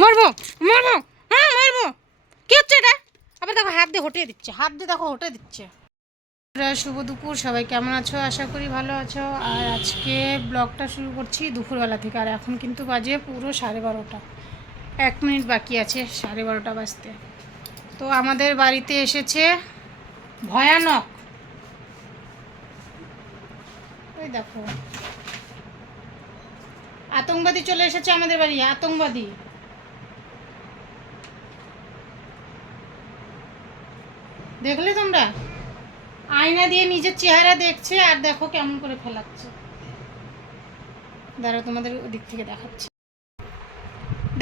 মারবো মারবো, হ্যাঁ মারবো। কি হচ্ছে এটা? আবার দেখো হাত দিয়ে হটিয়ে দিচ্ছে, হাত দিয়ে দেখো হটে দিচ্ছে। শুভ দুপুর, সবাই কেমন আছো? আশা করি ভালো আছো। আর আজকে ব্লগটা শুরু করছি দুপুরবেলা থেকে। আর এখন কিন্তু বাজে পুরো 12:30, 1 মিনিট বাকি আছে 12:30 বাজতে। তো আমাদের বাড়িতে এসেছে ভয়ানক, ওই দেখো আতঙ্কবাদী চলে এসেছে আমাদের বাড়ি, আতঙ্কবাদী। দেখলে তোমরা? আয়না দিয়ে নিজের চেহারা দেখছে আর দেখো কেমন করে ফেলাচ্ছে। দাঁড়াও তোমাদের ওদিক থেকে দেখাচ্ছি।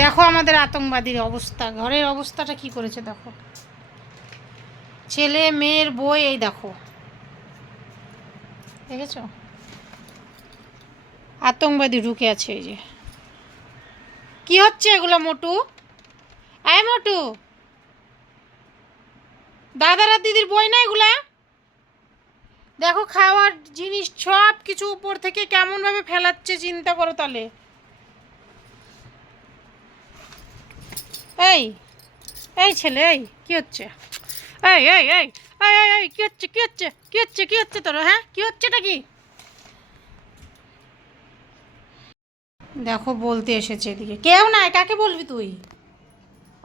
দেখো আমাদের আতঙ্কবাদীর অবস্থা, ঘরের অবস্থাটা কি করেছে দেখো। ছেলে মেয়ের বই, এই দেখো, দেখেছো? আতঙ্কবাদী ঢুকে আছে। এই যে কি হচ্ছে এগুলো মোটু? আয় মোটু, দাদার আর দিদির বই না এগুলা? দেখো খাওয়ার জিনিস সব কিছু উপর থেকে কেমনভাবে ফেলাচ্ছে, চিন্তা করো তাহলে। এই এই ছেলে, এই কি হচ্ছে? এই এই এই এই এই এই কি হচ্ছে, কি হচ্ছে, কি হচ্ছে, কি হচ্ছে তোর? হ্যাঁ কি হচ্ছেটা কি? দেখো বলতে এসেছে এদিকে। কেউ নাই, কাকে বলবি তুই?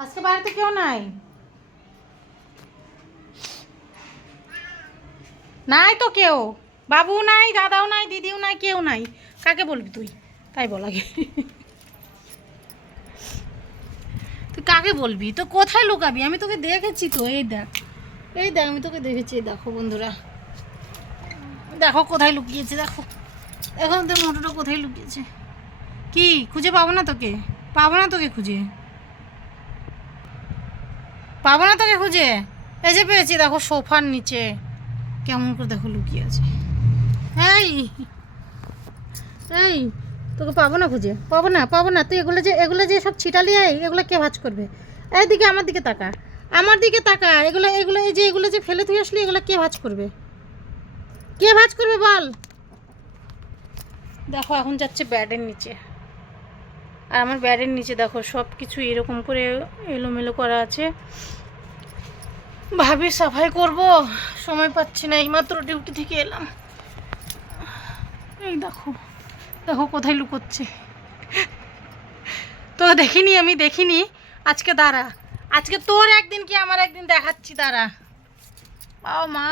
আজকে বাড়িতে কেউ নাই, নাই তো কেউ। বাবু নাই, দাদাও নাই, দিদিও নাই, কেউ নাই, কাকে বলবি তুই? তাই বল আগে। তুই কাকে বলবি? তো কোথায় লুকাবি? আমি তোকে দেখেছি তো, এই দেখ, এই দেখ, আমি তোকে দেখেছি। দেখো বন্ধুরা, দেখো কোথায় লুকিয়েছে, দেখো এখন তোর মোটরটা কোথায় লুকিয়েছে। কি খুঁজে পাবো না তোকে? পাবো না তোকে খুঁজে, পাবো না তোকে খুঁজে। এই যে পেয়েছি, দেখো সোফার নিচে কেমন করে দেখো লুকিয়ে আছে। এই এই তোকে পাবো না খুঁজে, পাবো না, পাবো না। তুই এগুলো যে সব ছিটালি, এগুলো কে ভাজ করবে? এইদিকে আমার দিকে তাকা, আমার দিকে তাকা। এগুলো এগুলো এই যে এগুলো যে ফেলে তুই আসলি, এগুলো কে ভাজ করবে? কে ভাজ করবে বল? দেখো এখন যাচ্ছে ব্যাডের নিচে। আর আমার ব্যাডের নিচে দেখো সব কিছু এরকম করে এলোমেলো করা আছে। ভাবি সাফাই করব, সময় পাচ্ছি না, এইমাত্র ডিউটি থেকে এলাম। এই দেখো, দেখো কোথায় লুকোচ্ছে। তো দেখিনি, আমি দেখিনি। আজকে দাঁড়া, আজকে তোর একদিন কি আমার একদিন দেখাচ্ছি, দাঁড়া। বাবা মা,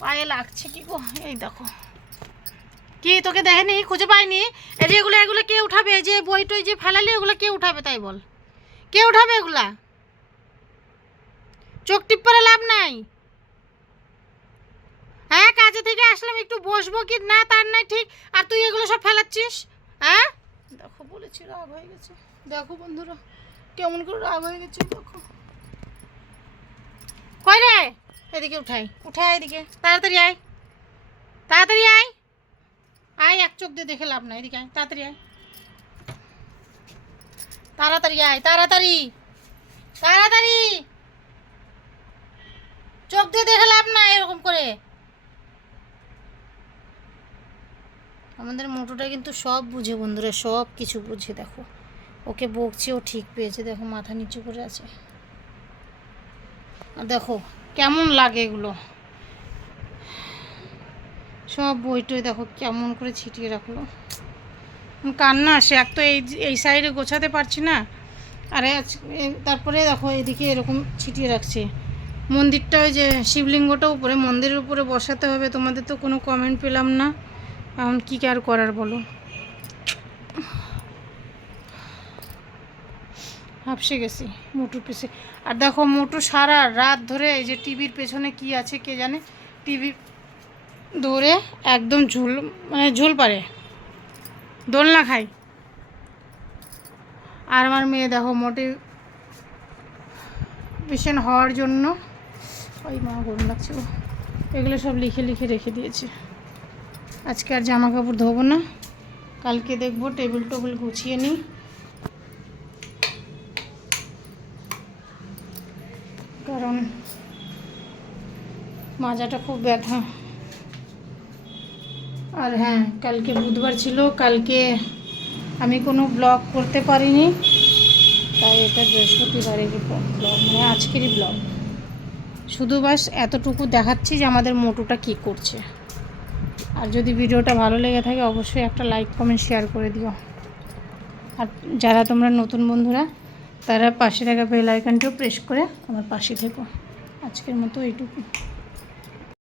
পায়ে লাগছে কি গো। এই দেখো, কি তোকে দেখেনি, খুঁজে পাইনি? এই যে এগুলো এগুলো কে উঠাবে? এই যে বই টই যে ফেলালি, ওগুলো কে উঠাবে তাই বল? কে উঠাবে এগুলা? চোখ টিপ করে লাভ নাই। হ্যাঁ কাজে থেকে আসলাম, একটু বসবো কি না তার নাই ঠিক, আর তুই এগুলো সব ফেলাচ্ছিস। হ্যাঁ দেখো, বলেছি রাগ হয়ে গেছে। দেখো বন্ধুরা কেমন করে রাগ হয়ে গেছে, দেখো। কই রে? এদিকে উঠাই, উঠাই এদিকে, তাড়াতাড়ি আয়, তাড়াতাড়ি আয়, আয়, এক চোখ দিয়ে দেখে লাভ নাই, এদিকে আয়, তাড়াতাড়ি আয়, তাড়াতাড়ি আয়, তাড়াতাড়ি, তাড়াতাড়ি। চোখ দিয়ে দেখে লাভ নাই এরকম করে। আমাদের মোটুটা কিন্তু সব বুঝে বন্ধুরা, সব কিছু বুঝে। দেখো ওকে বকছি, ও ঠিক পেয়েছে। দেখো মাথা নিচু করে আছে। আর দেখো কেমন লাগে এগুলো সব, বইটই দেখো কেমন করে ছিটিয়ে রাখলো। কান্না আসে, এক তো এই সাইডে গোছাতে পারছি না, আর তারপরে দেখো এদিকে এরকম ছিটিয়ে রাখছে। মন্দিরটা, ওই যে শিবলিঙ্গটা উপরে, মন্দিরের উপরে বসাতে হবে। তোমাদের তো কোনো কমেন্ট পেলাম না, এখন কী আর করার বলো। হাঁপসে গেছি মোটুর পিছে। আর দেখো মোটু সারা রাত ধরে এই যে টিভির পেছনে কি আছে কে জানে, টিভি ধরে একদম ঝুল পারে, দোলনা খাই। আর আমার মেয়ে দেখো মোটিভেশন হওয়ার জন্য, ওই মা গরম লাগছে, এগুলো সব লিখে লিখে রেখে দিয়েছে। আজকে আর জামা কাপড় ধোবো না, কালকে দেখবো টেবিল টেবিল গুছিয়ে নিই। কারণ মাজাটা খুব ব্যথা। আর হ্যাঁ, কালকে বুধবার ছিল, কালকে আমি কোনো ব্লগ করতে পারিনি। তাই এটা বৃহস্পতিবারেরই ব্লগ, মানে আজকেরই ব্লগ। শুধু বাস এতটুকু দেখাচ্ছি যে আমাদের মোটুটা কী করছে। আর যদি ভিডিওটা ভালো লেগে থাকে অবশ্যই একটা লাইক কমেন্ট শেয়ার করে দিও। আর যারা তোমরা নতুন বন্ধুরা তারা পাশে থাকা বেল আইকনটাও প্রেস করে আমার পাশে থেকো। আজকের মতো এইটুকু।